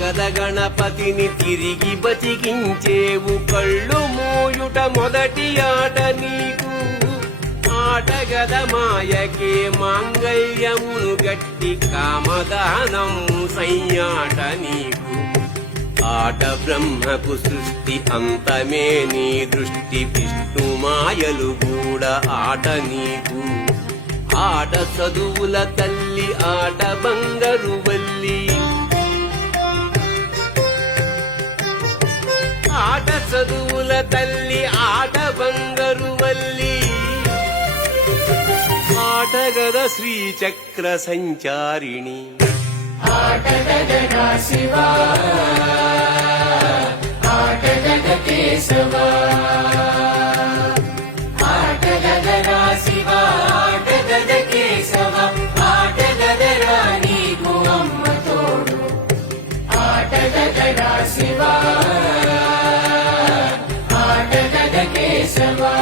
ఆటగద గణపతిని తిరిగి బతికించేవు కళ్ళు మూయుట మొదటి ఆట నీకు ఆటగద మాయకే మాంగళ్యమును గట్టి కామదానం సయ్యాట నీకు ఆట బ్రహ్మకు సృష్టి అంతమే నీ దృష్టి విష్ణు మాయలు కూడా ఆట నీకు ఆట చదువుల తల్లి ఆట బంగారు వల్లి ఆట చదువుల తల్లి ఆట బంగారు వల్లి ఆటగద శ్రీచక్ర సంచారిణి ఆటగద శివా ఆటగద కేశవా ఆటగద శివా ఆటగద కేశవ ఆటగద నీకు అమ్మ తోడు ఆటగద శివా ఆటగద కేశవా